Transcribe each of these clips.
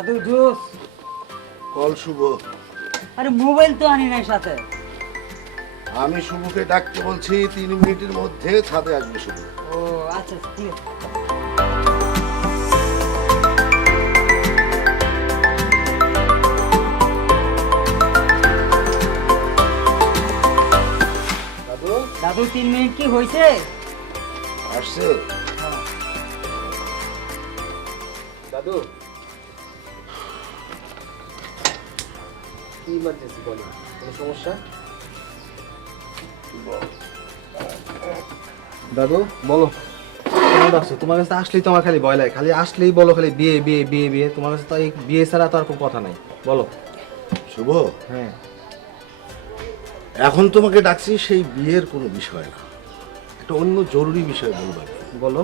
দাদু juice. Call শুভ। আরে mobile তো আনি নাই সাথে। আমি শুভকে ডাকতে বলছি 3 মিনিটের মধ্যে ছাদে আসবে শুভ। ও আচ্ছা ঠিক আছে। দাদু দাদু 3 মিনিট কি হয়েছে? আসছে। দাদু কি ইমার্জেন্সি বলো, কোনো সমস্যা? দাদু বলো, কেমন আছো? তোমার কাছে আসলেই তোমার খালি ভয় লাগে, খালি আসলেই বলো খালি বিয়ে বিয়ে বিয়ে বিয়ে। তোমার কাছে তো এই বিয়ে ছাড়া তো আর কোনো কথা নাই, বলো। শুভ, হ্যাঁ এখন তোমাকে ডাকছি সেই বিয়ের কোনো বিষয় না, একটা অন্য জরুরি বিষয় বলবার। বলো।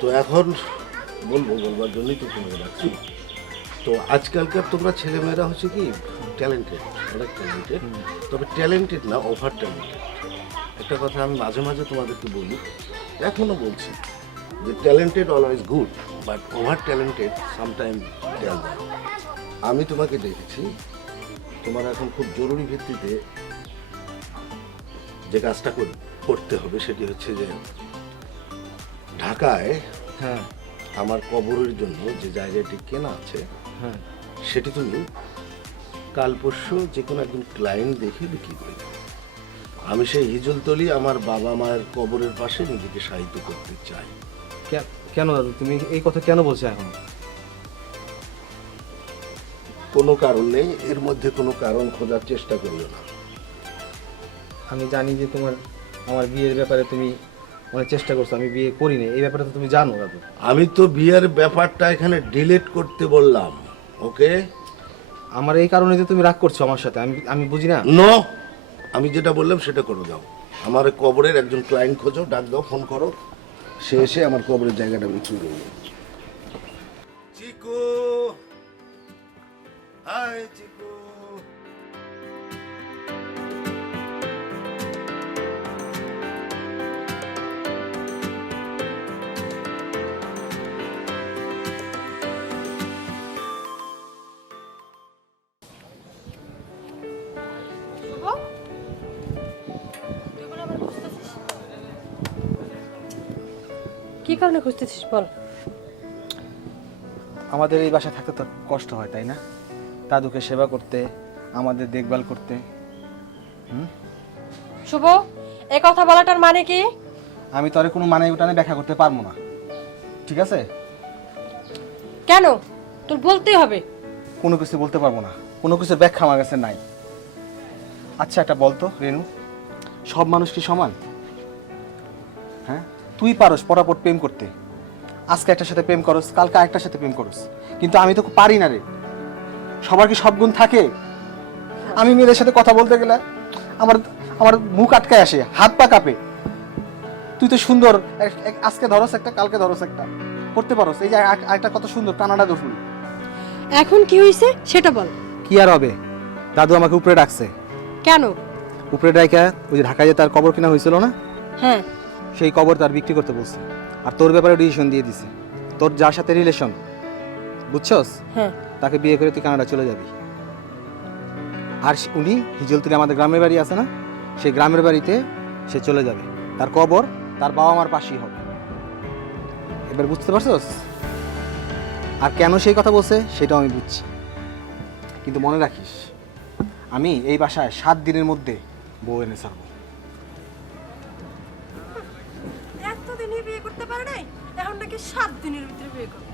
তো এখন বলবার জন্যই তো তোমাকে ডাকছি। তো আজকালকার তোমরা ছেলেমেয়েরা হচ্ছে কি ট্যালেন্টেড, অনেক ট্যালেন্টেড, তবে ট্যালেন্টেড না, ওভার ট্যালেন্টেড। একটা কথা আমি মাঝে মাঝে তোমাদেরকে বলি, এখনো বলছি, যে talented always good, but over talented sometime tell them. আমি তোমাকে দেখেছি, তোমার এখন খুব জরুরি ভিত্তিতে যে কাজটা করতে হবে সেটি হচ্ছে যে ঢাকায় হ্যাঁ আমার কবরের জন্য যে জায়গাটি কেনা আছে হ্যাঁ সেটি তুমি কাল পরশু যে কোনো একজন ক্লায়েন্ট দেখে বিক্রি করে দেবে। আমি সেই হিজলতলি আমার বাবা মায়ের কবরের পাশে নিজেকে সাহিত্য করতে চাই। কেন দাদু তুমি এই কথা কেন বলছো এখন? কোনো কারণ নেই, এর মধ্যে কোনো কারণ খোঁজার চেষ্টা করিও না। আমি জানি যে আমার বিয়ের ব্যাপারে তুমি অনেক চেষ্টা করছো, আমি বিয়ে করিনি, এই ব্যাপারে তো তুমি জানো দাদু। আমি তো বিয়ের ব্যাপারটা এখানে ডিলিট করতে বললাম, ওকে? আমার এই কারণে যে তুমি রাগ করছো আমার সাথে, আমি বুঝি না। নো, আমি যেটা বললাম সেটা করে দাও। আমার কবরের একজন ক্লায়েন্ট খোঁজো, ডাক দাও, ফোন করো, সে এসে আমার কবরের জায়গাটা বিক্রি করবে। চিকু, হাই চিকু। কি কারণে খুঁজতেছিস বল? আমাদের এই বাসায় থাকতে তো কষ্ট হয় তাই না, দাদুকে সেবা করতে, আমাদের দেখভাল করতে। শুভ, এই কথা বলাটার মানে কি? আমি তো আর কোনো মানে উঠানে ব্যাখ্যা করতে পারবো না, ঠিক আছে? কেন? তোর বলতেই হবে। কোনো কিছু বলতে পারবো না, কোনো কিছু ব্যাখ্যা আমার কাছে নাই। আচ্ছা একটা বলতো রেনু, সব মানুষ কি সমান? হ্যাঁ, তুই পারস পটাপট প্রেম করতে, আজকে একটার সাথে প্রেম করস, কালকে আরেকটার সাথে প্রেম করস, কিন্তু আমি তো পারি না রে। সবার কি সব গুণ থাকে? আমি মেয়েদের সাথে কথা বলতে গেলে আমার আমার মুখ আটকায় আসে, হাত পা কাঁপে। তুই তো সুন্দর, আজকে ধরস একটা, কালকে ধরস একটা, করতে পারস। এই যে আরেকটা কত সুন্দর টানাডা দুফুল। এখন কি হয়েছে সেটা বল। কি আর হবে, দাদু আমাকে উপরে ডাকছে। কেন? উপরে ডাইকা ওই যে ঢাকায় যে তার কবর কিনা হয়েছিল না, হ্যাঁ, সেই কবর তার বিক্রি করতে বলছে, আর তোর ব্যাপারে ডিসিশন দিয়ে দিছে। তোর যার সাথে রিলেশন, বুঝছস, হ্যাঁ। তাকে বিয়ে করে তুই কানাডা চলে যাবি। আর উনি হিজলতুলি আমাদের গ্রামের বাড়ি আছে না, সেই গ্রামের বাড়িতে সে চলে যাবে। তার কবর তার বাবা মার পাশেই হবে। এবার বুঝতে পারছস? আর কেন সেই কথা বলছে সেটাও আমি বুঝছি, কিন্তু মনে রাখিস, আমি এই বাসায় 7 দিনের মধ্যে বউ এনে ছাড়বো। এতদিনে বিয়ে করতে পারে নাই, এখন নাকি 7 দিনের ভিতরে বিয়ে করবে।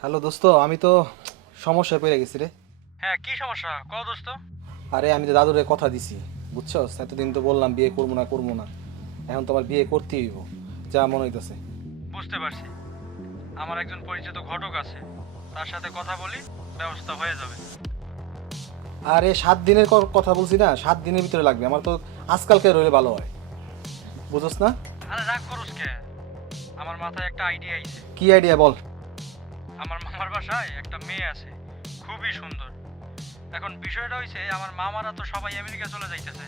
হ্যালো দোস্ত, আমি তো সমস্যায় পড়ে গেছি রে। হ্যাঁ, কি সমস্যা কও দোস্ত? আরে আমি তো দাদুরে কথা দিছি, বুঝছস? এতদিন তো বললাম বিয়ে করবো না, এখন তো আমার বিয়ে করতেই হইব, যা মনে হইতেছে। বুঝতে পারছি, আমার একজন পরিচিত ঘটক আছে, তার সাথে কথা বলি, ব্যবস্থা হয়ে যাবে। আরে 7 দিনের কথা বলছি না, 7 দিনের ভিতরে লাগবে। আমার তো আজকালকে রইলে ভালো হয়, বুঝছস না? আরে রাগ করুস কে? আমার মাথায় একটা আইডিয়া আইছে। কি আইডিয়া বল? আমার মামার বাসায় একটা মেয়ে আছে, খুবই সুন্দর। এখন বিষয়টা হইছে আমার মামারা তো সবাই আমেরিকা চলে যাইতেছে,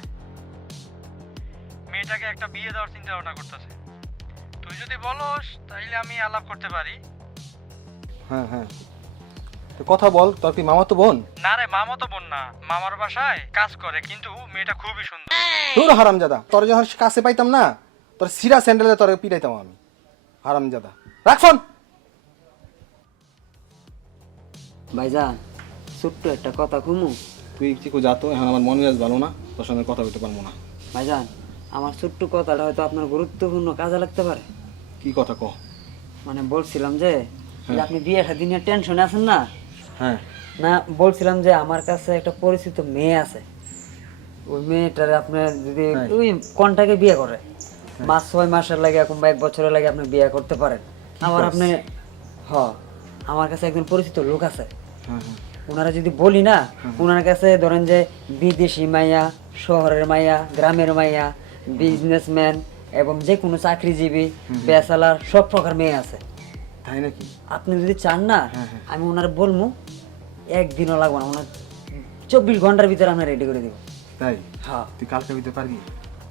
মেয়েটাকে একটা বিয়ে দেওয়ার চিন্তা ভাবনা করতেছে। তুই যদি বলস তাইলে আমি আলাপ করতে পারি। হ্যাঁ হ্যাঁ, তো কথা বল, তোর কি মামা তো বোন? না রে, মামা তো বোন না, মামার বাসায় কাজ করে, কিন্তু মেয়েটা খুবই সুন্দর। তোর হারামজাদা, তোর যখন কাছে পাইতাম না, তোর সিরা স্যান্ডেলে তোর পিটাইতাম আমি। হারামজাদা, রাখ ফোন। ভাইজান ছোট্ট একটা কথা কুমু। তুই চিকু যা তো, এখন আমার মন মেজাজ ভালো না, তোর সঙ্গে কথা বলতে পারবো না। ভাইজান আমার ছোট্ট কথাটা হয়তো আপনার গুরুত্বপূর্ণ কাজে লাগতে পারে। কি কথা কহ? মানে বলছিলাম যে যে আপনি বিয়ে শাদী নিয়ে টেনশনে আছেন না, হ্যাঁ না বলছিলাম যে আমার কাছে একটা পরিচিত মেয়ে আছে, ওই মেয়েটার আপনার যদি হ্যাঁ। ওই কন্টাকে বিয়ে করে 5-6 মাসের লাগে কিংবা 1 বছরের লাগে আপনি বিয়ে করতে পারেন। আমার বলছ? আপনি আমার কাছে একজন পরিচিত লোক আছে, হ্যাঁ হ্যাঁ, ওনারা যদি বলি না, ওনার কাছে ধরেন যে বিদেশি মাইয়া, শহরের মাইয়া, গ্রামের মাইয়া, বিজনেসম্যান এবং যে কোনো চাকরিজীবী, পেশালার সব প্রকার মেয়ে আছে। তাই নাকি? আপনি যদি চান না হ্যাঁ, হ্যাঁ। আমি ওনার বলবো, একদিনও লাগবে না, ওনার 24 ঘন্টার ভিতরে আমরা রেডি করে দিব। তাই? হ্যাঁ তুই কালকে দিতে পারবি?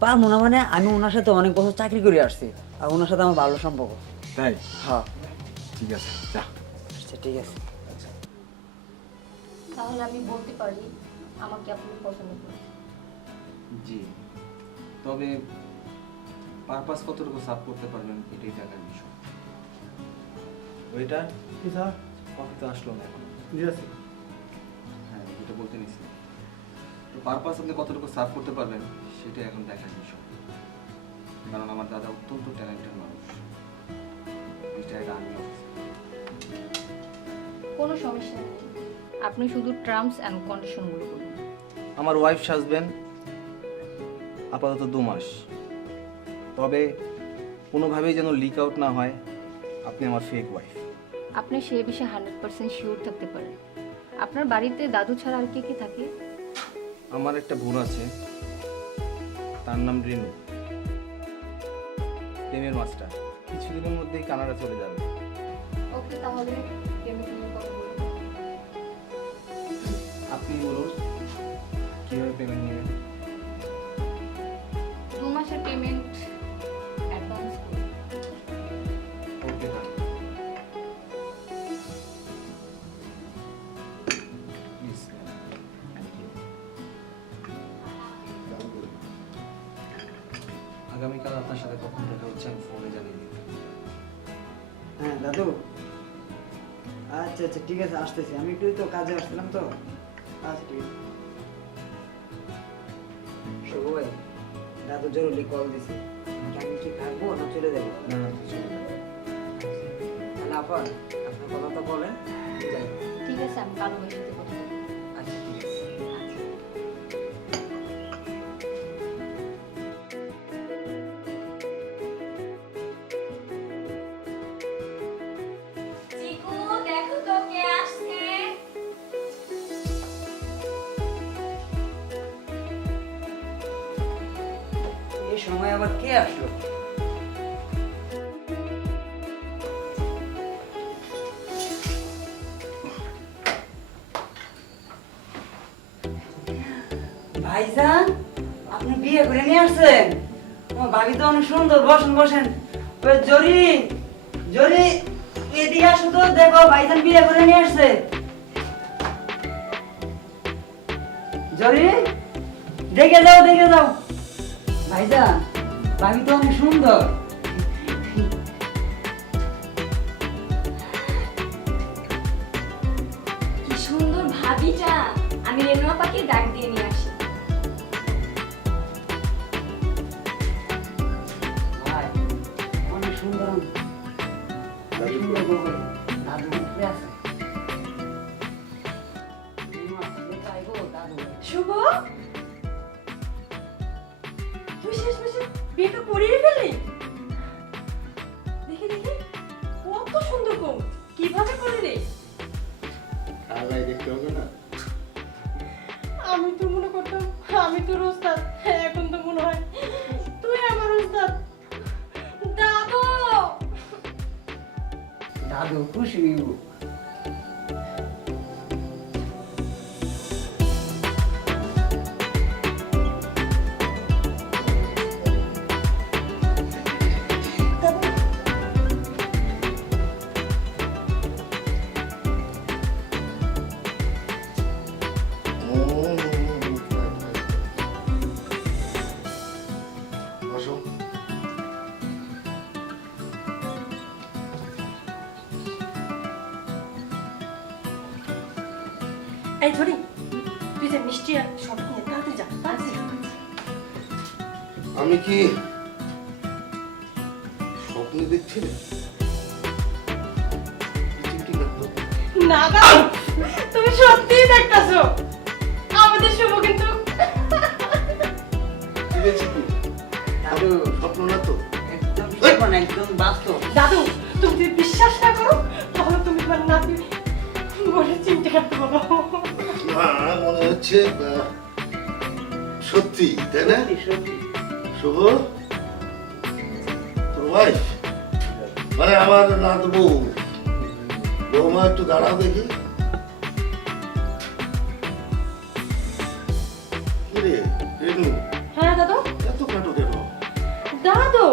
পারবো না মানে আমি ওনার সাথে অনেক বছর চাকরি করে আসছি, আর ওনার সাথে আমার ভালো সম্পর্ক। তাই? হ্যাঁ ঠিক আছে, যা। আচ্ছা ঠিক আছে। তাহলে আমি বলতে পারি আমাকে আপনি পছন্দ করেন। জি, তবে পারপাস কতটুকু সাফ করতে পারবেন এটাই দেখার বিষয়। ওইটা কি স্যার, কফি তো আসলো না এখন। জি আছে। হ্যাঁ, যেটা বলতে নিছি, তো পারপাস আপনি কতটুকু সাফ করতে পারবেন সেটাই এখন দেখার বিষয়। কারণ আমার দাদা অত্যন্ত ট্যালেন্টেড মানুষ, এই জায়গা আমিও আছি। কোনো সমস্যা নেই, আপনি শুধু টার্মস অ্যান্ড কন্ডিশনগুলো বলুন। আমার ওয়াইফ সাজবেন আপাতত 2 মাস, তবে কোনোভাবেই যেন লিক আউট না হয় আপনি আমার ফেক ওয়াইফ। আপনি সেই বিষয়ে 100% শিওর থাকতে পারেন। আপনার বাড়িতে দাদু ছাড়া আর কে কে থাকে? আমার একটা বোন আছে, তার নাম রিনু, প্রেমের মাস্টার, কিছুদিনের মধ্যেই কানাডা চলে যাবে। ওকে, তাহলে পেমেন্ট নিয়ে কথা বলুন। আপনি বলুন কীভাবে পেমেন্ট নেবেন? 2 মাসের পেমেন্ট অ্যাডভান্স করুন। ওকে না, প্লিজ। আগামীকাল আপনার সাথে কখন দেখা হচ্ছে আমি ফোনে জানিয়ে দিই। হ্যাঁ দাদু, আচ্ছা আচ্ছা ঠিক আছে, আসতেছি আমি, একটু তো কাজে আসছিলাম তো। আচ্ছা ঠিক আছে। শুভ ভাই, দাদু জরুরি কল দিছি, আমি কি থাকবো না চলে যাবো? না না, কিছু না। তাহলে আপনার কথা তো বলেন, যাই। ঠিক আছে, আমি কালো ভাইয়ের সাথে কথা বলবো। আচ্ছা ঠিক আছে। চিকু, দেখো তো কে আসছে। এই সময় আবার কে আসলো? ভাইজান, আপনি বিয়ে করে নিয়ে আসছেন? আমার ভাবি তো অনেক সুন্দর, বসেন বসেন। ওই জরি, জরি এদিকে আসো তো, দেখো ভাইজান বিয়ে করে নিয়ে আসছে। জরি, দেখে যাও দেখে যাও। ভাইজান, ভাবি তো অনেক সুন্দর। কি সুন্দর ভাবিটা, আমি রেনু আপাকে ডাক দিয়ে নিয়ে আসি। ভাই, অনেক সুন্দর। অনেক সুন্দর বউ। দাদু উপরে আছে। দাদু শুভ, তুই শেষ মাসে বিয়েটা করিয়ে ফেললি? দেখি দেখি, কত সুন্দর বউ, কিভাবে করলি? দেখতে হবে না। আমি তো মনে করতাম আমি তোর ওস্তাদ, এখন তো মনে হয় তুই আমার ওস্তাদ। দাদু, দাদু খুশি হইব। এই ধরি তুই যে মিষ্টি আর সব নিয়ে তাড়াতাড়ি যা তাড়াতাড়ি যা। আমি কি স্বপ্নে দেখছি রে? চিমটি কাটতো। না দাদু তুমি সত্যিই দেখতাছো আমাদের শুভ কিন্তু কি দেখছি কি? আমি স্বপ্ন না তো? একদম স্বপ্ন না, একদম বাস্তব। দাদু তুমি যদি বিশ্বাস না করো তাহলে তুমি তোমার নাতি বলে চিমটে কাটতে বলো। না, মনে হচ্ছে সত্যি, তাই না? সত্যি, সত্যি। শুভ, তোর ওয়াইফ মানে আমার নাত বউ, বৌমা একটু দাঁড়াও দেখি। কি রে রেনু, হ্যাঁ দাদু। এত খাটো কেন? দাদু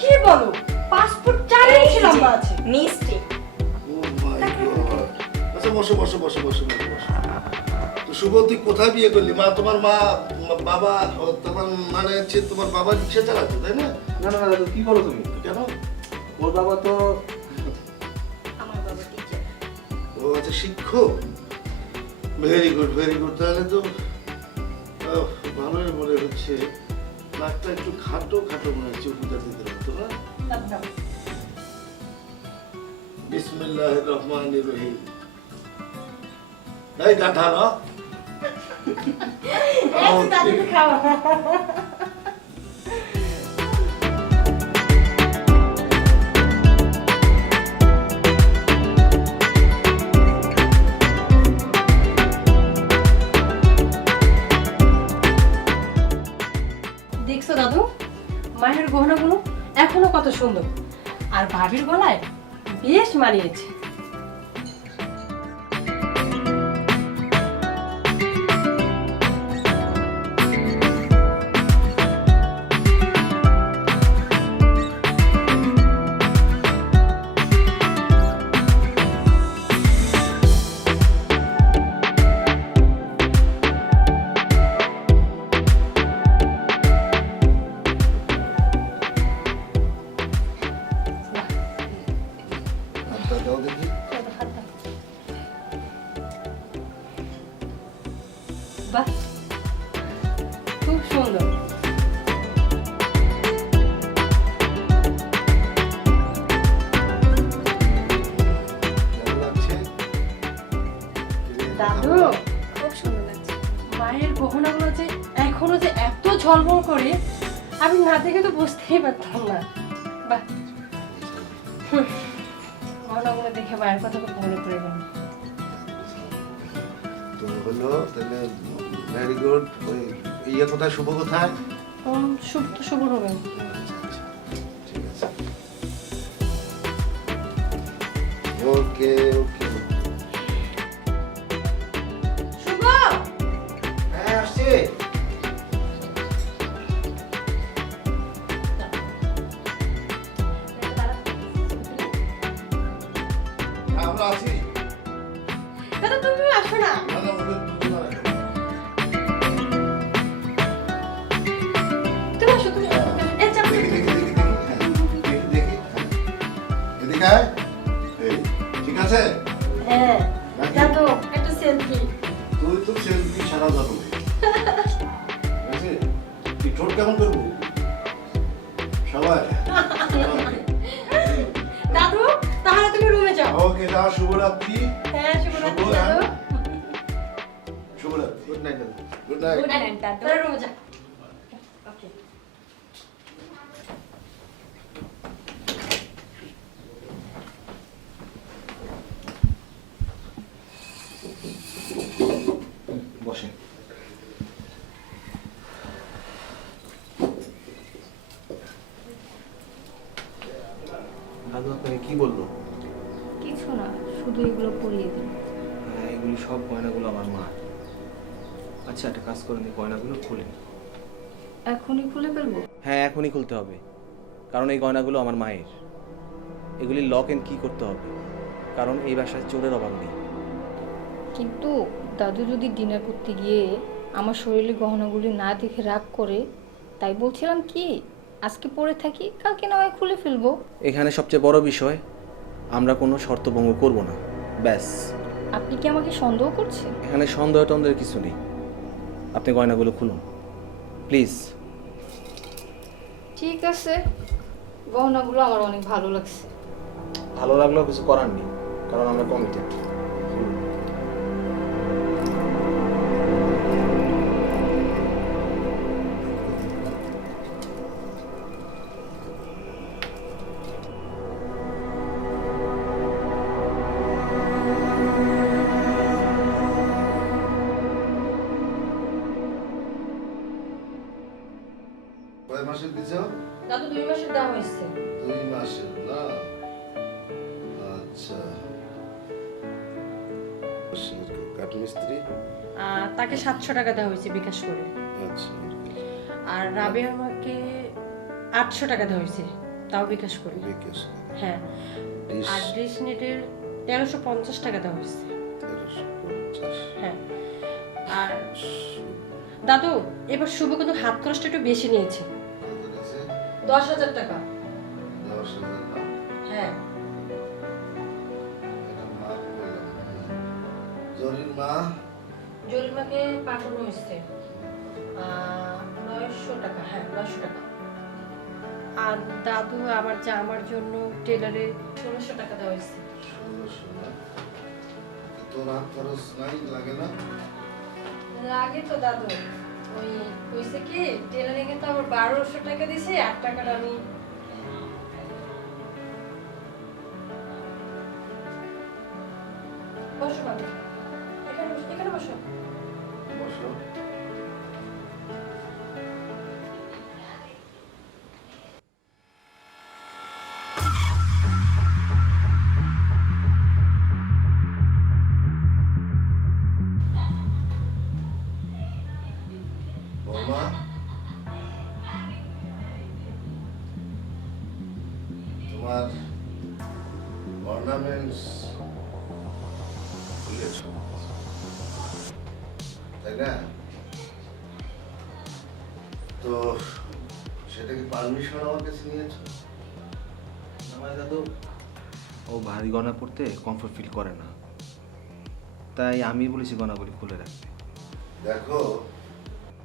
কি বলো 5 ফুট 4 ইঞ্চি লম্বা আছে। মিষ্টি ও মাই গড। আচ্ছা বসো বসো বসো বসো বসো বসো। তো শুভ, তুই কোথায় বিয়ে করলি? তোমার বাবা, তোমার মানে হচ্ছে তোমার বাবা রিক্সা চালাতো, তাই না? না না দাদু, কি করো তুমি? কেন? ওর বাবা তো আমার বাবা টিচার। ও আচ্ছা, শিক্ষক। Very good very good. তাহলে তো ভালোই মনে হচ্ছে। নাকটা একটু খাটো খাটো মনে হচ্ছে, উপকার দিতে পারতো না? দাদু দাও। বিসমিল্লাহির রহমানির রহিম। এই গাধা না? এই যে দাদুকে খাওয়া। দেখছো দাদু মায়ের গহনাগুলো এখনো কত সুন্দর আর ভাবির গলায় বেশ মানিয়েছে। হাতটা দাও দেখি। বাহ খুব সুন্দর। কেমন লাগছে? দাদু খুব সুন্দর লাগছে। মায়ের গহনাগুলো যে এখনো যে এত ঝলমল করে আমি না দেখে তো বুঝতেই পারতাম না। বাহ হুম, গহনাগুলো দেখে মায়ের কথা খুব মনে পড়ে গেল। তো হলো তাহলে ভেরি গুড। ওই ইয়ে কোথায়, শুভ কোথায়? শুভ তো শুভ হবে। আচ্ছা আচ্ছা, ঠিক আছে। ওকে ওকে। শুভ হ্যাঁ আসছি। আমরা আছি। দাদা তুমি আসো না। না না, ওদের দুজন আছে। তুমি আসো তুমি এই চাপ দেখি দেখি দেখি দেখি, হ্যাঁ, দেখি দেখি, হ্যাঁ। এদিকে আয়। এই, ঠিক আছে? হ্যাঁ দাদু একটা সেলফি। তুই তো সেলফি সারা যাবো। ঠিক আছে? তুই ঠোঁট কেমন করবো? সবাই দাদু তাহলে তুমি রুমে যাও। ওকে, যা, শুভরাত্রি। হ্যাঁ শুভরাত্রি শুভ, দাদু। হ্যাঁ। শুভরাত্রি। গুড নাইট দাদু। Good night. গুড নাইট দাদু। তাহলে রুমে যাও। ওকে বসে। দাদু আপনাকে কি বললো? কিছু না, শুধু এগুলো পরিয়ে দিন। হ্যাঁ, এগুলি সব গয়নাগুলো আমার মা। আচ্ছা একটা কাজ করেন, এই গয়নাগুলো খুলেন। এখনই খুলে ফেলবো? হ্যাঁ এখনই খুলতে হবে, কারণ এই গয়নাগুলো আমার মায়ের। এগুলি লক এন্ড কি করতে হবে, কারণ এই বাসায় চোরের অভাব নেই। কিন্তু দাদু যদি ডিনার করতে গিয়ে আমার শরীরে গহনাগুলি না দেখে রাগ করে, তাই বলছিলাম কি আজকে পরে থাকি, কালকে না হয় খুলে ফেলবো। এখানে সবচেয়ে বড় বিষয়, আমরা কোনো শর্ত ভঙ্গ করব না, ব্যাস। আপনি কি আমাকে সন্দেহ করছেন? এখানে সন্দেহ টন্দেহের কিছু নেই। আপনি গয়নাগুলো খুলুন প্লিজ। ঠিক আছে, গহনাগুলো আমার অনেক ভালো লাগছে। ভালো লাগলেও কিছু করার নেই, কারণ আমরা কমিটেড। কয় মাসের দিছ? দাদু 2 মাসের দেওয়া হয়েছে। 2 মাসের না? আচ্ছা। কাঠমিস্ত্রি? তাকে 700 টাকা দেওয়া হয়েছে বিকাশ করে। আচ্ছা। আর রাবে আমাকে 800 টাকা দেওয়া হয়েছে, তাও বিকাশ করে। বিকাশ করে। হ্যাঁ। ডিশ আর ডিশ নেটের 1350 টাকা দেওয়া হয়েছে। 1350। হ্যাঁ। আর দাদু এবার শুভ কিন্তু হাত খরচটা একটু বেশি নিয়েছে, কত আছে? 10,000 টাকা। 10,000 না? হ্যাঁ। এটা মা বললাম। জরির মা? জরিমাকে পাঠানো হয়েছে 900 টাকা। হ্যাঁ, 900 টাকা। আর দাদু আমার জামার জন্য টেলারে 1600 টাকা দেওয়া হয়েছে। 1600 না? তোর হাত খরচ নাই, লাগে না? লাগে তো দাদু, ওই কইছে কি টেলারিং এ তো আমার 1200 টাকা দিয়েছে, 8 টাকাটা আমি বসো বাবু, এখানে বসো। বসো। বৌমা, তোমার অর্নামেন্টস খুলেছ, তাই না? তো সেটা কি পারমিশন আমার কাছে নিয়েছো? আমার দাদু ও ভারী গয়না পড়তে কমফোর্ট ফিল করে না, তাই আমি বলেছি গয়নাগুলি খুলে রাখতে। দেখো,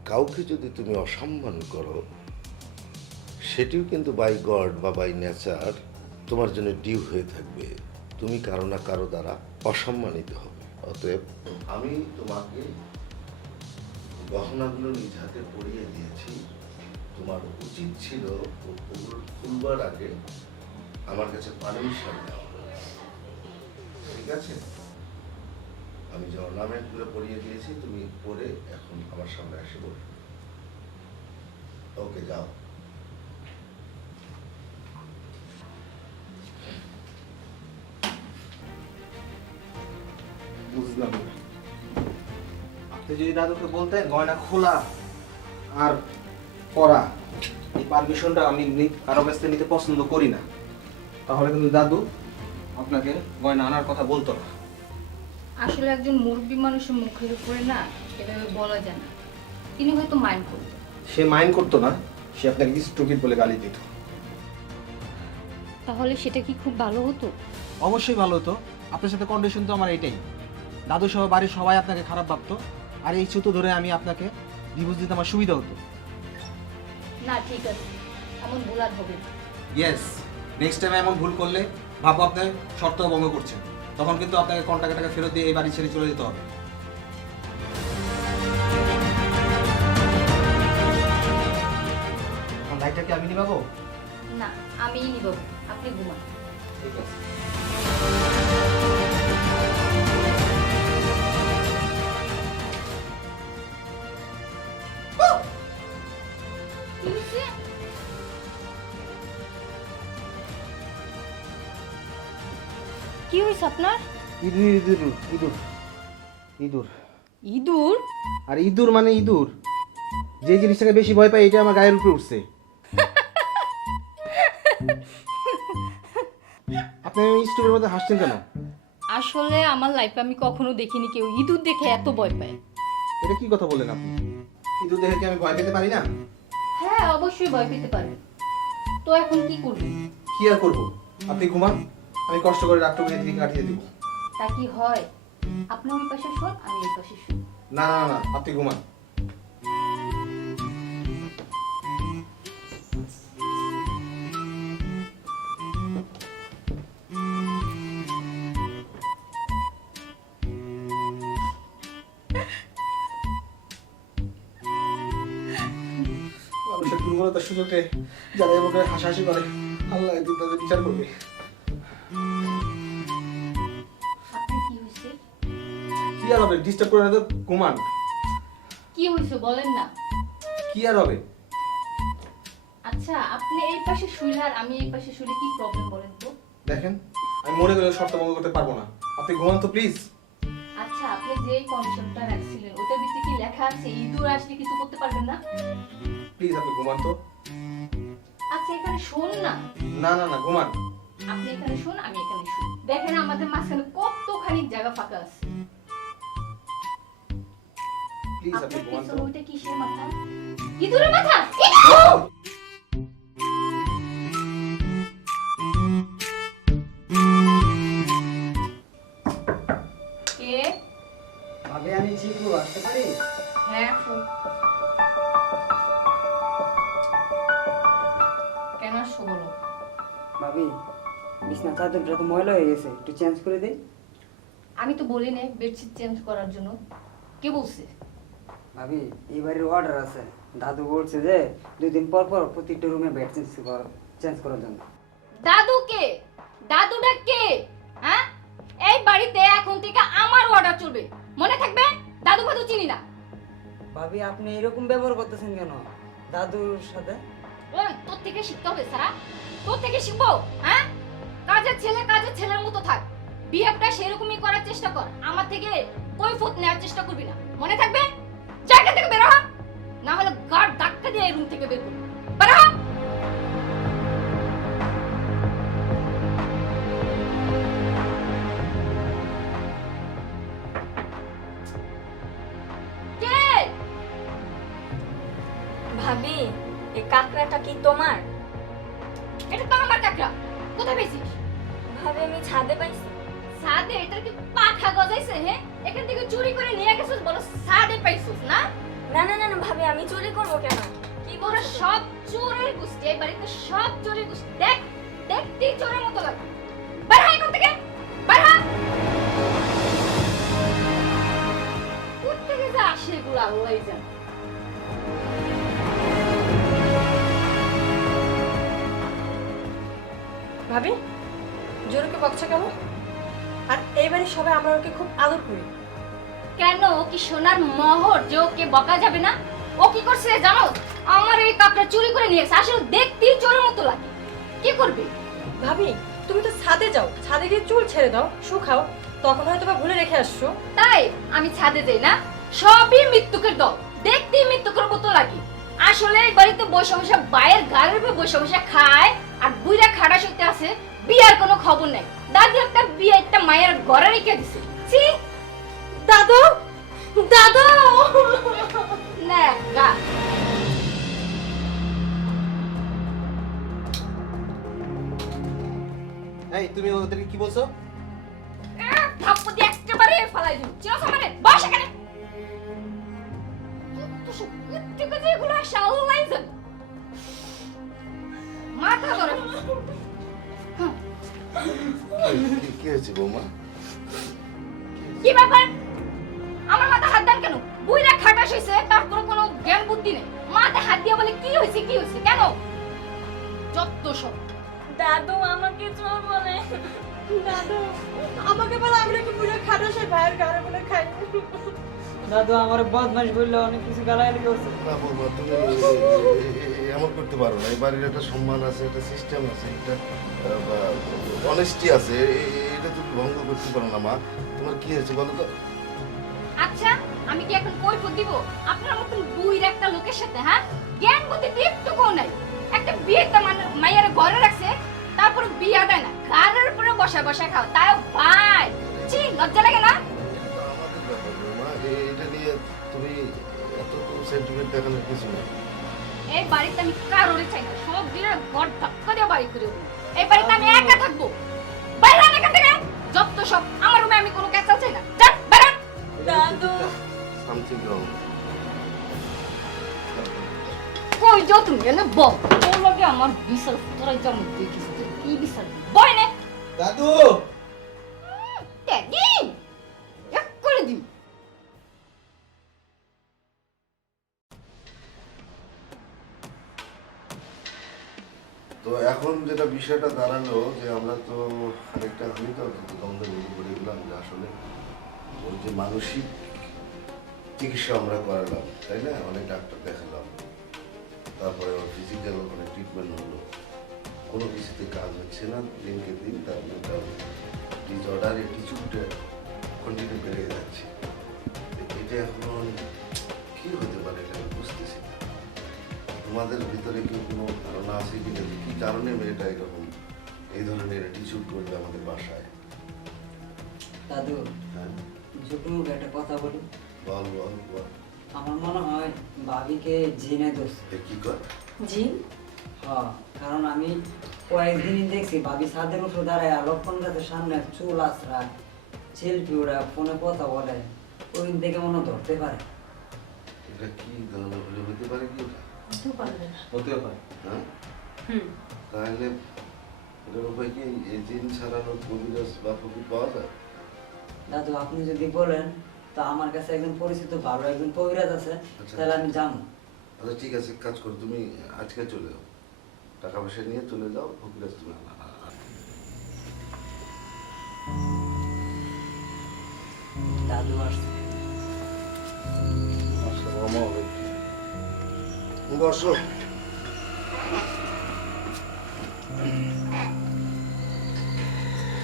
কাউকে যদি তুমি অসম্মান করো, সেটিও কিন্তু বাই গড বা বাই নেচার তোমার জন্য ডিউ হয়ে থাকবে। তুমি কারো না কারো দ্বারা অসম্মানিত হবে। অতএব আমি তোমাকে গহনাগুলো নিজ হাতে পরিয়ে দিয়েছি, তোমার উচিত ছিল ওগুলো খুলবার আগে আমার কাছে পারমিশন নেওয়া। ঠিক আছে? আমি যে অর্নামেন্টগুলো পরিয়ে দিয়েছি, তুমি পরে এখন আমার সামনে এসে বলো। ওকে, যাও। বুঝলাম না, আপনি যদি দাদুকে বলতেন গয়না খোলা আর পরা এই পারমিশনটা আমি কারো কাছ থেকে নিতে পছন্দ করি না, তাহলে কিন্তু দাদু আপনাকে গয়না আনার কথা বলতো না। আসলে একজন মুরব্বী মানুষের মুখের উপরে না এভাবে বলা যায় না। তিনি হয়তো মাইন্ড করতেন। সে মাইন্ড করতো না, সে আপনাকে স্টুপিড বলে গালি দিত। তাহলে সেটা কি খুব ভালো হতো? অবশ্যই ভালো হতো। আপনার সাথে কন্ডিশন তো আমার এটাই, দাদু সহ বাড়ির সবাই আপনাকে খারাপ ভাবতো, আর এই ছুতো ধরে আমি আপনাকে ডিভোর্স দিতে আমার সুবিধা হতো। না ঠিক আছে, এমন ভুল আর হবে না। ইয়েস, নেক্সট টাইম এমন ভুল করলে ভাবো আপনি শর্ত ভঙ্গ করছেন, তখন কিন্তু আপনাকে কন্টাক্ট টাকা ফেরত দিয়ে এই বাড়ি ছেড়ে চলে যেতে হবে। লাইটটা কি আমি নিবাবো? না, আমিই নিব, আপনি ঘুমান। ঠিক আছে। কি হয়েছে? কি হয়েছে আপনার? ইঁদুর ইঁদুর ইঁদুর ইঁদুর ইঁদুর? আর ইঁদুর মানে ইঁদুর, যে জিনিসটাকে বেশি ভয় পাই এটা আমার গায়ের উপরে উঠছে। আপনি স্টুপের মধ্যে হাসছেন কেন? আসলে আমার লাইফে আমি কখনো দেখিনি কেউ ইঁদুর দেখে এত ভয় পায়। এটা কি কথা বলেন আপনি? ইঁদুর দেখে কি আমি ভয় পেতে পারি না? হ্যাঁ, অবশ্যই ভয় পেতে পারে। তো এখন কি করবি? কি আর করবো, আপনি ঘুমান, আমি কষ্ট করে ডাক্তার দিকে কাটিয়ে দিব। তা কি হয়? আপনি ওই পাশে শোন, আমি এই পাশে শুন। না না না, আপনি ঘুমান। মানুষের দুর্বলতার সুযোগে যারা এভাবে হাসাহাসি করে, আল্লাহ একদিন তাদের বিচার করবে। আপনার কি হয়েছে? কি আর হবে, ডিস্টার্ব করে না তো, ঘুমান। কি হয়েছে বলেন না। কি আর হবে? আচ্ছা, আপনি এই পাশে শুইলে আর আমি এই পাশে শুইলে কি প্রবলেম বলেন তো? দেখেন, আমি মনে করে শর্ত ভঙ্গ করতে পারবো না, আপনি ঘুমান তো প্লিজ। আচ্ছা, আপনি যে কন্ডিশনটা রাখছিলেন ওটার ভিতরে কি লেখা আছে ইঁদুর আসলে কিছু করতে পারবেন না? প্লিজ আপনি ঘুমান তো। আচ্ছা, এখানে শোন না। না না না, ঘুমান। আপনি এখানে শোন, আমি এখানে শুন। দেখেন আমাদের মাঝখানে কতখানি জায়গা ফাঁকা আছে। প্লিজ আপনি আপনার ঘুমান তো। পিছনে ওইটা কিসের মাথা? ইঁদুরের মাথা? কে? ভাবি আমি চিকু আসতে পারি? হ্যাঁ, শোন। কেন আসছো বলো? ভাবি বিছনা চাদরটা তো ময়লা হয়ে গেছে, একটু চেঞ্জ করে দেই। আমি তো বলি না বেডশিট চেঞ্জ করার জন্য। কে বলছে? ভাবি এই বাড়ির অর্ডার আছে, দাদু বলছে যে 2 দিন পর পর প্রতিটা রুমে বেড চেঞ্জ করার জন্য। দাদু কে? দাদুটা কে? হ্যাঁ, এই বাড়িতে এখন থেকে আমার অর্ডার চলবে, মনে থাকবে? দাদু ফাদু চিনি না। ভাবি আপনি এরকম ব্যবহার করতেছেন কেন দাদুর সাথে? ওই তোর থেকে শিখতে হবে সারা, তোর থেকে শিখবো? হ্যাঁ, কাজের ছেলে কাজের ছেলের মতো থাক, বিহেভটা সেরকমই করার চেষ্টা কর। আমার থেকে কৈফিয়ত নেওয়ার চেষ্টা করবি না, মনে থাকবে? জায়গা থেকে বের হ, না হলে গার্ড ধাক্কা দিয়ে এই রুম থেকে বের করবি। বের হ। কে? ভাবি, এই কাঁকড়াটা কি তোমার? এটা তো আমার কাকড়া, কোথায় পেয়েছিস? ভাবি, আমি ছাদে পাইছি। সাদে এটার কি পাখা গজাইছে? হ্যাঁ, এখান থেকে চুরি করে নিয়ে গেছিস, বলো সাদে পাইছিস না? না না না না ভাবি, আমি চুরি করবো কেন? কি বড় সব চোরের গোষ্ঠী, এই বাড়িতে সব চোরের গোষ্ঠী। দেখ, দেখতেই চোরের মতো লাগে। বের হ এখান থেকে, বের হ। কোথা থেকে যে আসে এগুলো আল্লাহই জানে। ভাবি, জোরকে বকছো কেন? আর এই বাড়ির সবাই আমরা ওকে খুব আদর করি। কেন, ও কি সোনার মোহর যে ওকে বকা যাবে না? ও কি করছে জানো? আমার এই কাপড় চুরি করে নিয়ে গেছে, আসলে দেখতেই চোরের মতো লাগে। কি করবে? ভাবি, তুমি তো ছাদে যাও, ছাদে গিয়ে চুল ছেড়ে দাও, শুকাও, তখন হয়তো বা ভুলে রেখে আসছো। তাই আমি ছাদে যাই না? সবই মৃত্যুকের দল, দেখতেই মৃত্যুকের মতো লাগে। আসলে এই বাড়িতে বসে বসে বাইরের গাড়ির উপর বসে বসে খায়, আর বুইরা খাড়া সইতে আছে, বিয়ার কোনো খবর নাই। দাদি একটা বিয়ে একটা মায়ের ঘরে রেখে দিছে। ছি! দাদু, দাদু! না গা। এই তুমি ওদেরকে কি বলছো? থাপ্পড় দিয়ে একেবারে ফালাই দিই। চিনো সামনে বস এখানে। তো সব কুত্তে যে এগুলো শালাই যান। মাথা ধরে। কি হয়েছে বৌমা? কি ব্যাপার? আমার মাথা হাত দেন কেন? বুইরা খাটাস হইছে, তার কোনো জ্ঞান বুদ্ধি নেই। মাথা হাত দিয়ে বলে কি হইছে কি হইছে কেন? যত সব। দাদু আমাকে চোর বলে। দাদু, আমাকে বলো আমি নাকি পুরো খাটো সে ভাইয়ের গাড়ি বলে খাই। দাদু আমার বদমাশ বললে অনেক কিছু গালাগালি করছে। না বৌমা, তুমি এমন করতে পারো না। এই বাড়ির একটা সম্মান আছে, একটা সিস্টেম আছে, একটা অনেস্টি আছে, এটা তুমি ভঙ্গ করতে পারো না। মা, তোমার কি হয়েছে বলো তো? আচ্ছা, আমি কি এখন কৈফিয়ত দিব আপনার মতন বুইরা একটা লোকের সাথে? হ্যাঁ, জ্ঞান বুদ্ধি একটুকু নাই। একটা বিয়েটা মাইয়ার ঘরে রাখছে, তারপর বিয়া দেয় না, ঘরের উপরে বসা বসা খাও, তাও ভাই। ছি, লজ্জা লাগে না? আমাদের ব্যাপার বৌমা, এটা নিয়ে তুমি এত সেন্টিমেন্ট দেখানোর কিছু নেই। এই বাড়িতে আমি কারোরে চাই না, সব দিনের ঘর ধাক্কা দিয়ে বাড়ি করে দেবো। এই বাড়িতে আমি একা থাকবো। বাইরে এখান থেকে, যত সব। আমার রুমে আমি কোনো ক্যাচাল চাই না। যান। থেকে হবে। কই যাও তুমি এনে বল তোর লগে আমার বিচার তোরাই যেমন দেখিস তুই কি বিচার বয় নে দাদু দিন এক করে দিন তো এখন যেটা বিষয়টা দাঁড়ালো যে আমরা তো আরেকটা আমি তো তোমাদের বলে দিলাম যে আসলে ওর যে মানসিক চিকিৎসা আমরা করালাম, তাই না? অনেক ডাক্তার দেখালাম, তারপরে ওর ফিজিক্যাল অনেক ট্রিটমেন্ট হলো, কোনো কিছুতে কাজ হচ্ছে না। দিনকে দিন তার মেন্টাল ডিসঅর্ডার অ্যাটিটিউডটা কন্টিনিউ বেড়ে যাচ্ছে। এটা এখন কী হতে পারে এটা আমি বুঝতেছি না। তোমাদের ভিতরে কি কোনো ধারণা আছে কি না যে কী কারণে মেয়েটা এরকম এই ধরনের অ্যাটিটিউড করবে আমাদের বাসায়? দাদু, হ্যাঁ, ছোট্ট মুখে একটা কথা বলি। বল বল বল। আমার মনে হয় ভাবিকে জিনে দোষ। এ কি করে? জিন? হ্যাঁ, কারণ আমি কয়েকদিনই দেখছি ভাবি ছাদের উপর দাঁড়ায় লক্ষণ গাছের সামনে চুল আশ্রায় সেলফি ওরা ফোনে কথা বলে, ওই দেখে মনে হয় ধরতে পারে। এটা কি ধরনের হলে হতে পারে কি এটা? হতেও পারবে না। হতেও পারে। হ্যাঁ, হুম। তাহলে এটার উপায় কি এই জিন ছাড়ানোর কবিরাজ বা ফকির পাওয়া যায়? দাদু, আপনি যদি বলেন তো আমার কাছে একজন পরিচিত ভালো একজন কবিরাজ আছে, আচ্ছা। তাহলে আমি যাবো। আচ্ছা ঠিক আছে, কাজ করো, তুমি আজকে চলে যাও, টাকা পয়সা নিয়ে চলে যাও, ফকিরাজ তুমি দাদু আসছে। বসো।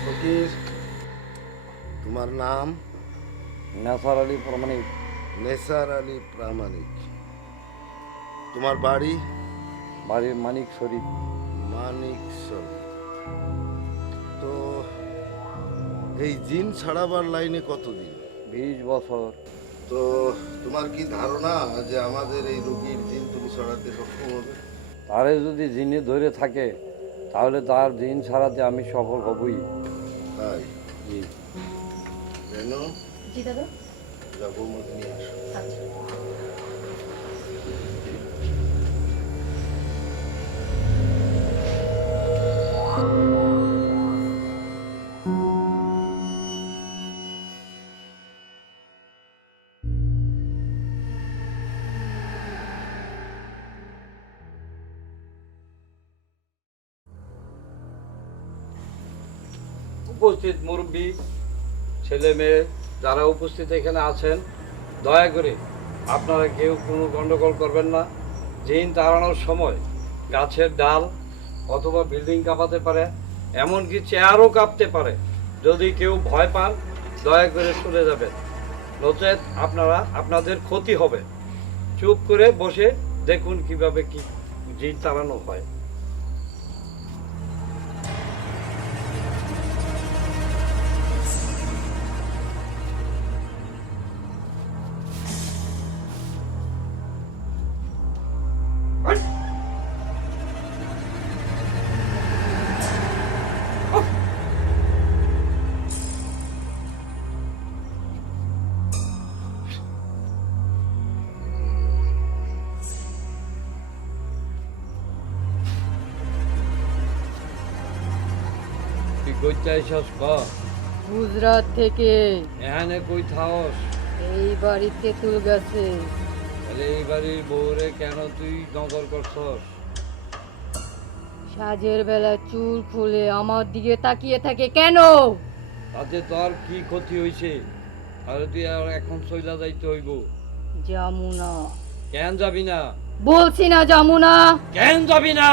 ফকির, তোমার নাম? নেসার আলী প্রামাণিক। নেসার আলী প্রামাণিক। তোমার বাড়ি? বাড়ির মানিক শরীফ। মানিক শরীফ। তো এই জিন ছাড়াবার লাইনে কতদিন? 20 বছর। তো তোমার কি ধারণা যে আমাদের এই রোগীর জিন তুমি ছড়াতে সক্ষম হবে? তারে যদি জিনে ধরে থাকে তাহলে তার জিন ছাড়াতে আমি সফল হবই। তাই? জি। কেন? জি দাদু। যাবো মধ্যে নিয়ে আসো। আচ্ছা। উপস্থিত মুরব্বী, ছেলে মেয়ে যারা উপস্থিত এখানে আছেন, দয়া করে আপনারা কেউ কোনো গণ্ডগোল করবেন না। জিন তাড়ানোর সময় গাছের ডাল অথবা বিল্ডিং কাঁপাতে পারে, এমনকি চেয়ারও কাঁপতে পারে। যদি কেউ ভয় পান দয়া করে চলে যাবেন, নচেত আপনাদের ক্ষতি হবে। চুপ করে বসে দেখুন কিভাবে কি জিন তাড়ানো হয়। তুই কই চাইছস ক? গুজরাট থেকে এখানে কই থাকস? এই বাড়িতে তুল গেছে। তাহলে এই বাড়ির বউরে কেন তুই নজর করছস? সাজের বেলা চুল খুলে আমার দিকে তাকিয়ে থাকে কেন? তাতে তোর কি ক্ষতি হয়েছে? তাহলে তুই আর এখন চইলা যাইতে হইব। যমুনা। কেন যাবি না? বলছি না যমুনা। কেন যাবি না?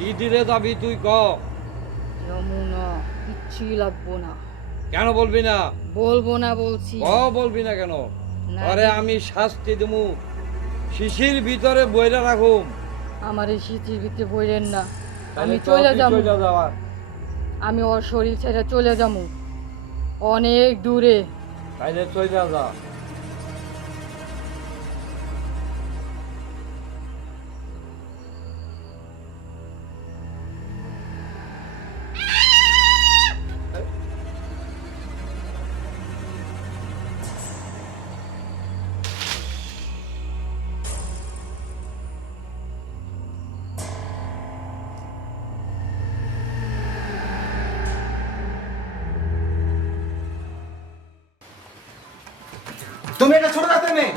কি দিলে যাবি তুই ক? যমুনা, কিচ্ছুই লাগবো না। কেন বলবি না? বলবো না বলছি। বলবি না কেন? না। আরে আমি শাস্তি দেবো, শিশির ভিতরে বইরা রাখুম, আমার এই স্মৃতির ভিতরে বইলেন না, তাহলে আমি চল, চলে তুই যাব, চইলা যাওয়া। আমি ওর শরীর ছেড়ে চলে যাবো অনেক দূরে। তাইলে চইলা যা। তুমি একটা ছোট জাতের মেয়ে,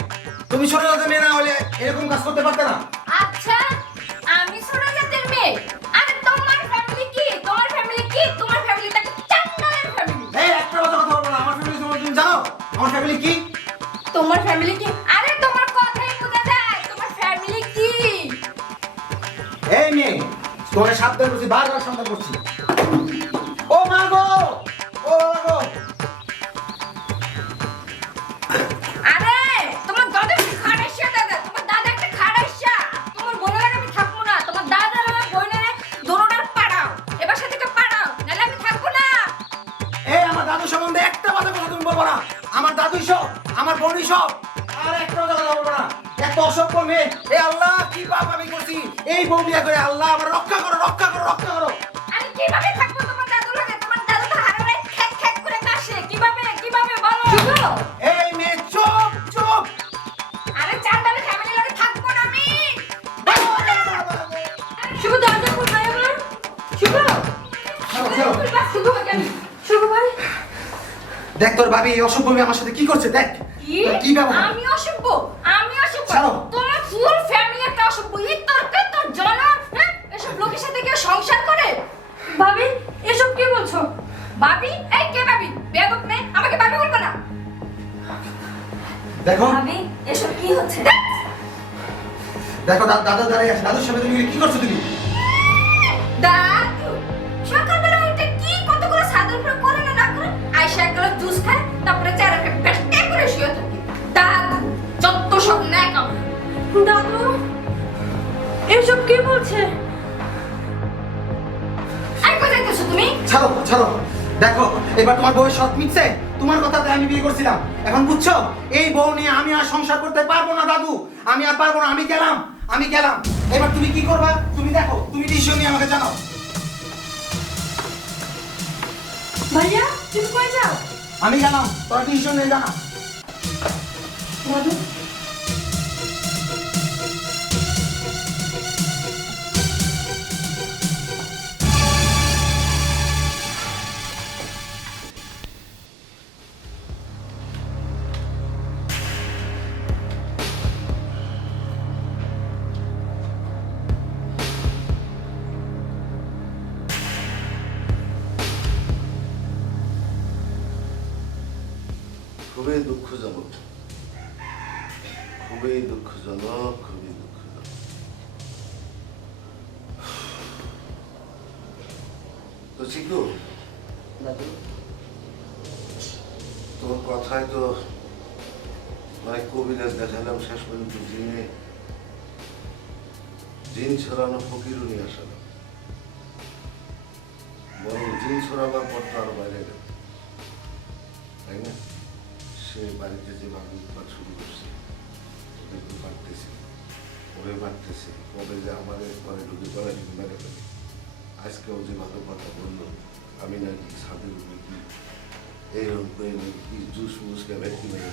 তুমি ছোট জাতের মেয়ে না হলে এরকম কাজ করতে পারতে না। আচ্ছা, আমি ছোট জাতের মেয়ে। আরে তোমার ফ্যামিলি কি? তোমার ফ্যামিলি কি? তোমার ফ্যামিলিটা একটা চাঙ্গালের ফ্যামিলি। এই একটা কথা বলবো না, আমার ফ্যামিলি তুমি জানো আমার ফ্যামিলি কি? তোমার ফ্যামিলি কি? আরে তোমার কথাই বোঝা যায় তোমার ফ্যামিলি কি। এই মেয়ে, তোমার সাবধান করছি, বারবার সাবধান করছি। ও মা গো, ও মা গো। আরে তোমার দাদা একটা খাড়াইশা দাদা, তোমার দাদা একটা খাড়াইশা। তোমার বোনের আমি থাকবো না, তোমার দাদা আর আমার বোনের দোনোটার পাড়াও, এবার সাথে পাড়াও, নাহলে আমি থাকবো না। এই আমার দাদু সম্বন্ধে একটা বাজে কথা তুমি বলবো না। আমার দাদুই সব, আমার বোনই সব। আর একটা কথা বলবো না। এত অসভ্য মেয়ে, এ আল্লাহ কি পাপ আমি করছি। এই বউ বিয়া করে আল্লাহ আমার রক্ষা করো, রক্ষা করো, রক্ষা করো। আমি কিভাবে থাকবো তোমার দাদুর লগে? তোমার দাদু তো হারারে খ্যাক খ্যাক করে কাশে। কিভাবে কিভাবে বলো? এই মেয়ে চুপ চুপ। আরে চান্দালে ফ্যামিলি লগে থাকবো না আমি। শুভ দরজা খুল ভাই আমার। শুভ শুভ কেন? শুভ ভাই দেখ তোর ভাবি এই অসভ্য মেয়ে আমার সাথে কি করছে, দেখ কি? কি ব্যবহার। আমি অসভ্য? আমি অসভ্য? ছাড়ো। তোমার ফুল ফ্যামিলি একটা অসভ্য। এই তরকার তোর জনক, হ্যাঁ? এসব লোকের সাথে কেউ সংসার করে? ভাবি এসব কি বলছো? ভাবি? এই কে ভাবি? বেয়াদব মেয়ে, আমাকে ভাবি বলবো না। দেখো ভাবি এসব কি হচ্ছে? দেখো দাদা দাঁড়িয়ে আছে, দাদুর সামনে তুমি কি করছো তুমি? দাদু সকালবেলা উঠে কি কতগুলো সাদর উপরে করে না না করে আয়সা এক গ্লাস জুস খায়, তারপরে চার একটা বেস্টে করে শুয়ে থাকে। দাদু যত সব ন্যাকাম। দাদু এসব কি বলছে? আর কোথায় যাইতেছো তুমি? ছাড়ো ছাড়ো। দেখো এবার তোমার বউয়ের সৎ মিটছে, তোমার কথাতে আমি বিয়ে করছিলাম, এখন বুঝছো এই বউ নিয়ে আমি আর সংসার করতে পারবো না দাদু, আমি আর পারবো না, আমি গেলাম, আমি গেলাম। এবার তুমি কি করবা তুমি দেখো, তুমি ডিসিশন নিয়ে আমাকে জানাও। ভাইয়া তুমি কই যাও? আমি গেলাম, তোরা ডিসিশন নিয়ে জানা। দাদু খুবই দুঃখজনক, খুবই দুঃখজনক, খুবই দুঃখজনক। তো চিকু, তোর কথায় তো মানে কবিরাজ দেখালাম, শেষ পর্যন্ত জিন ছড়ানো ফকিরও নিয়ে আসালাম, বরং জিন ছড়াবার পর তো আরো বাইরে গেল, তাই না? সে বাড়িতে যে বাবু উৎপাত শুরু করছে, ওদেরকে বাড়তেছে, ওরে বাড়তেছে, কবে যে আমাদের ঘরে ঢুকে গলা ঢুকে মেরে ফেলে। আজকেও যে ভালো কথা বললো, আমি নাকি ছাদের উপরে কি এইরকম করে কি জুস মুসকে ভ্যাকি মেরে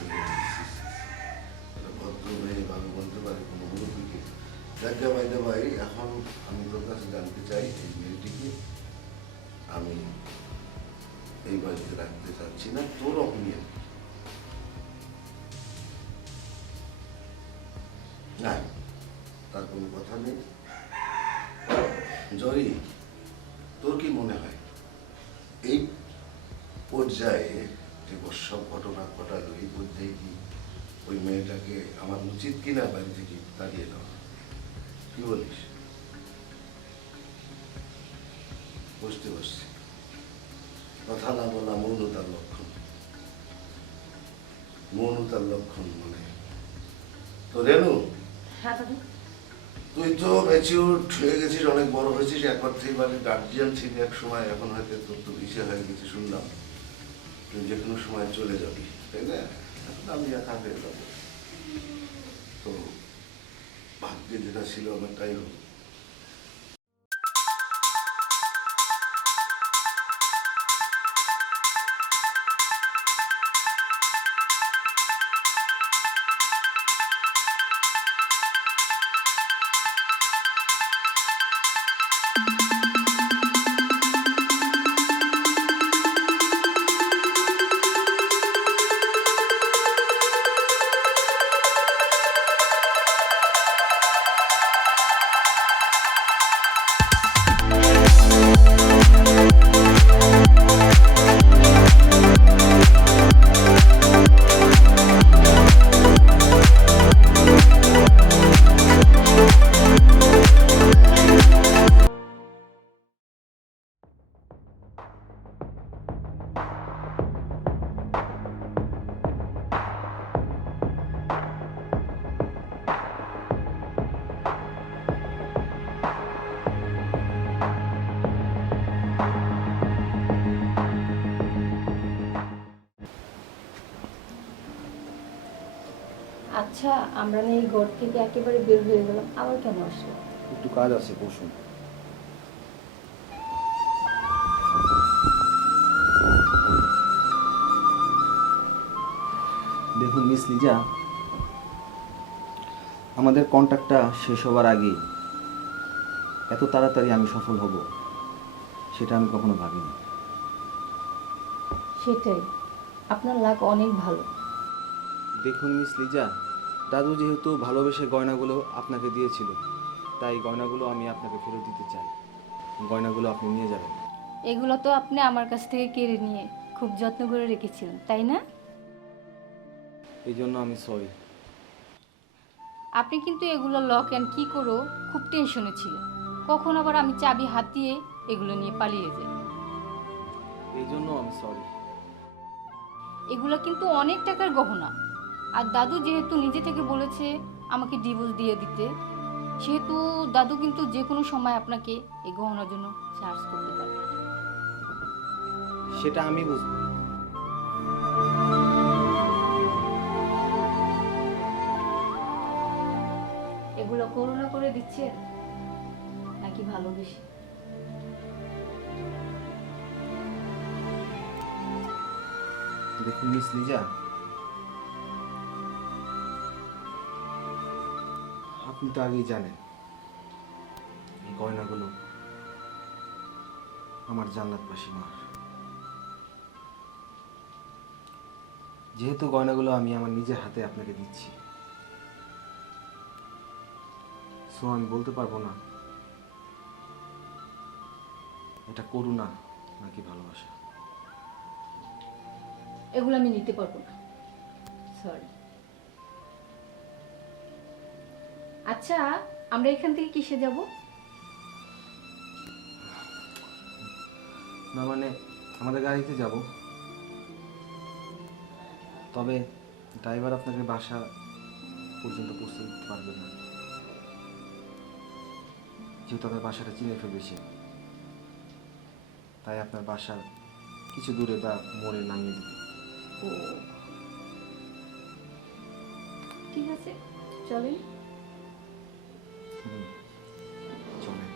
ভদ্র মেয়ে ভালো বলতে পারে কোনো মুরব্বীকে। দেখা বাইদা ভাই, এখন আমি তোর কাছে জানতে চাই এই মেয়েটিকে আমি এই বাড়িতে রাখতে চাচ্ছি না, তোর অপিনিয়ন না, তার কোনো কথা নেই। জরি, তোর কি মনে হয় এই পর্যায়ে যে সব ঘটনা ঘটালো, এই পর্যায়ে কি ওই মেয়েটাকে আমার উচিত কিনা বাড়ি থেকে তাড়িয়ে দেওয়া? কি বলিস? বুঝতে পারছি, কথা না বলা মৌনতার লক্ষণ, মৌনতার লক্ষণ। মানে তো রেনু, হ্যাঁ দাদু তুই তুই তো ম্যাচিউর হয়ে গেছিস, অনেক বড় হয়েছিস, একবার থেকে বাড়ির গার্জিয়ান ছিল এক সময়, এখন হয়তো তোর তো ইসে হয়ে গেছে শুনলাম, তুই যে কোনো সময় চলে যাবি, তাই না? এখন আমি একা হয়ে যাবো, তো ভাগ্যে যেটা ছিল আমার তাই হলো। আচ্ছা, আমরা না এই ঘর থেকে একেবারে বের হয়ে গেলাম, আবার কেন আসলো? একটু কাজ আছে, বসুন। দেখুন মিস লিজা, আমাদের কন্ট্রাক্টটা শেষ হবার আগেই এত তাড়াতাড়ি আমি সফল হব সেটা আমি কখনো ভাবিনি। সেটাই, আপনার লাক অনেক ভালো। দেখুন মিস লিজা, দাদু যেহেতু ভালোবেসে গয়নাগুলো আপনাকে দিয়েছিল, তাই গয়নাগুলো আমি আপনাকে ফেরত দিতে চাই। গয়নাগুলো আপনি নিয়ে যাবেন। এগুলো তো আপনি আমার কাছ থেকে কেড়ে নিয়ে খুব যত্ন করে রেখেছিলেন, তাই না? এই জন্য আমি সরি। আপনি কিন্তু এগুলো লক অ্যান্ড কি করো খুব টেনশনে ছিলেন, কখন আবার আমি চাবি হাতিয়ে এগুলো নিয়ে পালিয়ে যাই। এই জন্য আমি সরি। এগুলো কিন্তু অনেক টাকার গহনা, আর দাদু যেহেতু নিজে থেকে বলেছে আমাকে ডিভোর্স দিয়ে দিতে, সেহেতু দাদু কিন্তু যে কোনো সময় আপনাকে এই গহনার জন্য চার্জ করতে পারবে। সেটা আমি বুঝবো। এগুলো করুণা করে দিচ্ছে নাকি ভালোবেসে? দেখুন মিস লিজা, আপনি তো আগেই জানেন এই গয়নাগুলো আমার জান্নাতবাসী মার। যেহেতু গয়নাগুলো আমি আমার নিজের হাতে আপনাকে দিচ্ছি, সো আমি বলতে পারবো না এটা করুণা নাকি ভালোবাসা। এগুলো আমি নিতে পারবো না, সরি। আচ্ছা, আমরা এখান থেকে কিসে যাব? না মানে আমাদের গাড়িতে যাব, তবে ড্রাইভার আপনাকে বাসা পর্যন্ত পৌঁছে দিতে পারবে না, যেহেতু আপনার বাসাটা চিনে ফেলেছে, তাই আপনার বাসার কিছু দূরে বা মোড়ে নামিয়ে দিবে। ও ঠিক আছে, চলেন। চলে।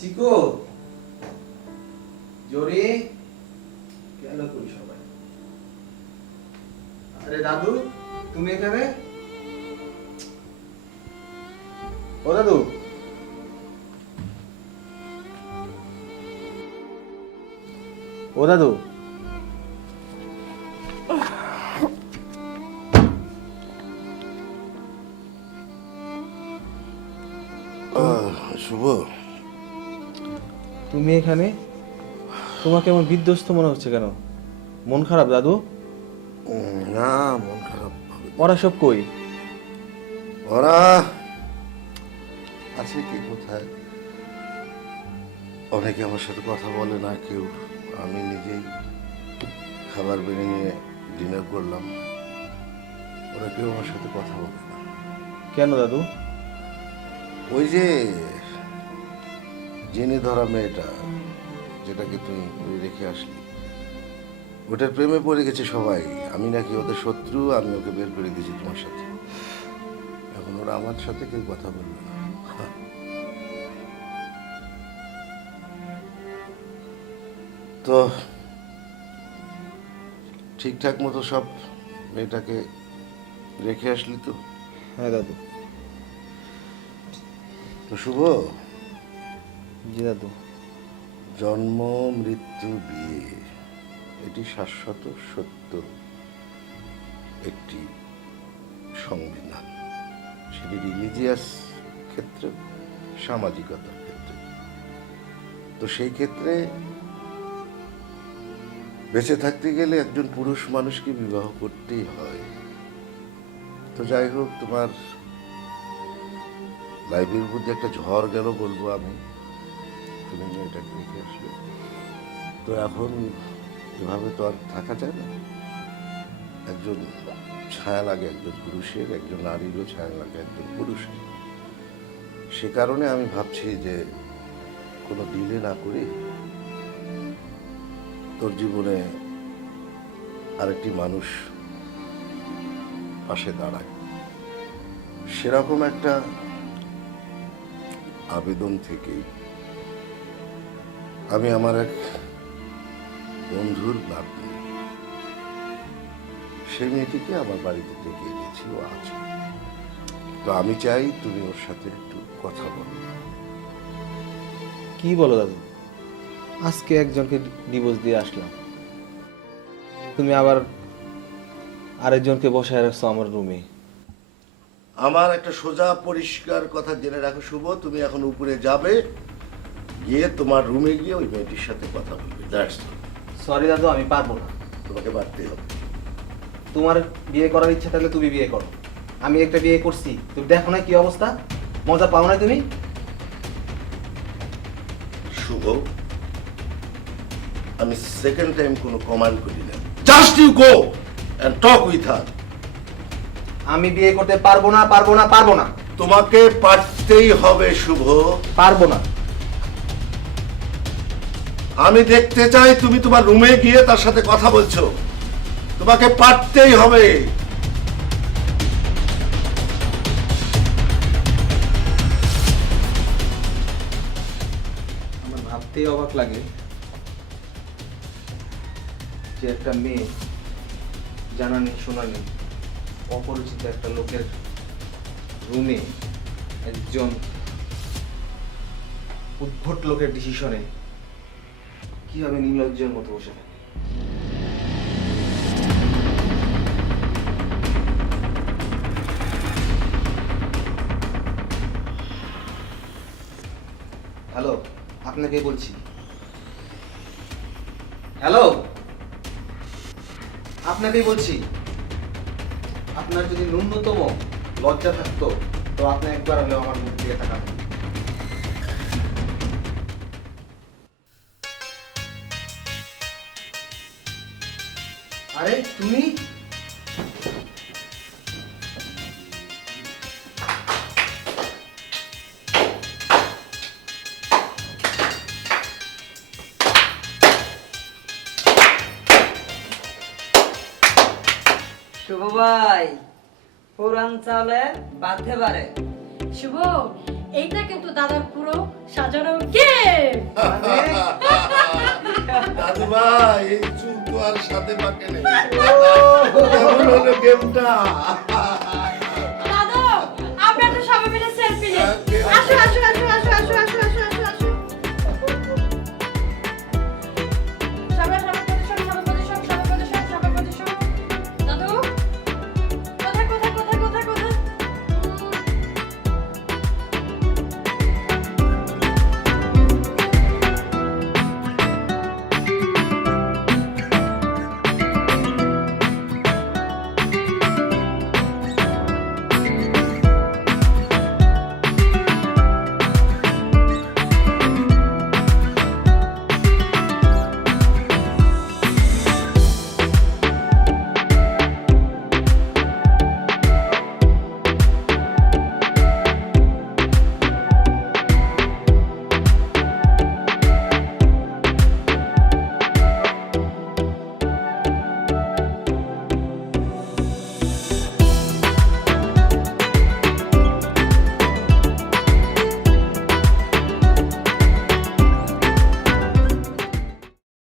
চিকো, জোরে গেল কই সবাই? আরে দাদু, তুমি এখানে? ও দাদু, ও দাদু, শুভ, তুমি এখানে? তোমাকে এমন বিধ্বস্ত মনে হচ্ছে কেন? মন খারাপ দাদু? না মন খারাপ হবে। ওরা সব কই? ওরা আছে কি কোথায়, অনেকে আমার সাথে কথা বলে না কেউ, আমি নিজেই খাবার বেড়ে নিয়ে ডিনার করলাম, ওরা কেউ আমার সাথে কথা বলে না। কেন দাদু? ওই যে জেনে ধরা মেয়েটা, যেটাকে তুমি ওই রেখে আসলি, ওটার প্রেমে পড়ে গেছে সবাই। আমি নাকি ওদের শত্রু, আমি ওকে বের করে দিয়েছি তোমার সাথে। এখন ওরা আমার সাথে কেউ কথা বলবে না। তো ঠিকঠাক মতো সব মেয়েটাকে রেখে আসলি তো? হ্যাঁ দাদু। তো শুভ, জি দাদু। জন্ম, মৃত্যু, বিয়ে, এটি শাশ্বত সত্য একটি সংবিধান। সেটি রিলিজিয়াস ক্ষেত্রে, সামাজিকতার ক্ষেত্রে। তো সেই ক্ষেত্রে বেঁচে থাকতে গেলে একজন পুরুষ মানুষকে বিবাহ করতেই হয়। তো যাই হোক, তোমার লাইফের মধ্যে একটা ঝড় গেল বলবো আমি, তুমি মেয়েটাকে রেখে আসলে। তো এখন এভাবে তো আর থাকা যায় না। একজন ছায়া লাগে একজন পুরুষের, একজন নারীরও ছায়া লাগে একজন পুরুষের। সে কারণে আমি ভাবছি যে কোনো ডিলে না করে তোর জীবনে আরেকটি মানুষ পাশে দাঁড়ায়, সেরকম একটা আবেদন থেকে আমি আমার এক বন্ধুর নাতনি, সেই মেয়েটিকে আমার বাড়িতে ডেকে এনেছি, ও আছে। তো আমি চাই তুমি ওর সাথে একটু কথা বলো। কি বলো দাদু? আজকে একজনকে ডিভোর্স দিয়ে আসলাম, তুমি আবার আরেকজনকে বসায় রাখছো আমার রুমে। আমার একটা সোজা পরিষ্কার কথা জেনে রাখো শুভ, তুমি এখন উপরে যাবে, গিয়ে তোমার রুমে গিয়ে ওই মেয়েটির সাথে কথা বলবে। That's all. সরি দাদু, আমি পারবো না। তোমাকে বাড়তে হবে। তোমার বিয়ে করার ইচ্ছা থাকলে তুমি বিয়ে করো। আমি একটা বিয়ে করছি, তুমি দেখো না কি অবস্থা, মজা পাও না তুমি? শুভ, আমি সেকেন্ড টাইম কোনো কমান্ড করি না। Just you go and talk with her. আমি বিয়ে করতে পারবো না, পারবো না, পারবো না, তোমাকে পারতেই হবে শুভ। পারবো না। আমি দেখতে চাই তুমি তোমার রুমে গিয়ে তার সাথে কথা বলছো। তোমাকে পারতেই হবে। আমার ভাবতেই অবাক লাগে যে একটা মেয়ে জানা নেই শোনা নেই অপরিচিত একটা লোকের রুমে একজন উদ্ভট লোকের ডিসিশনে কিভাবে নির্লজ্জের মতো বসে থাকে। হ্যালো, আপনাকে বলছি। হ্যালো, আপনাকেই বলছি। আপনার যদি ন্যূনতম লজ্জা থাকতো তো আপনি একবার হলেও আমার মুখ দিকে তাকান। আরে তুমি? শুভ ভাই, পুরান চালে বাঁধতে পারে। শুভ, এইটা কিন্তু দাদার পুরো সাজানো কে? দাদু ভাই, এই চুল তো আর সাথে পাকে নেই। কেমন হলো গেমটা?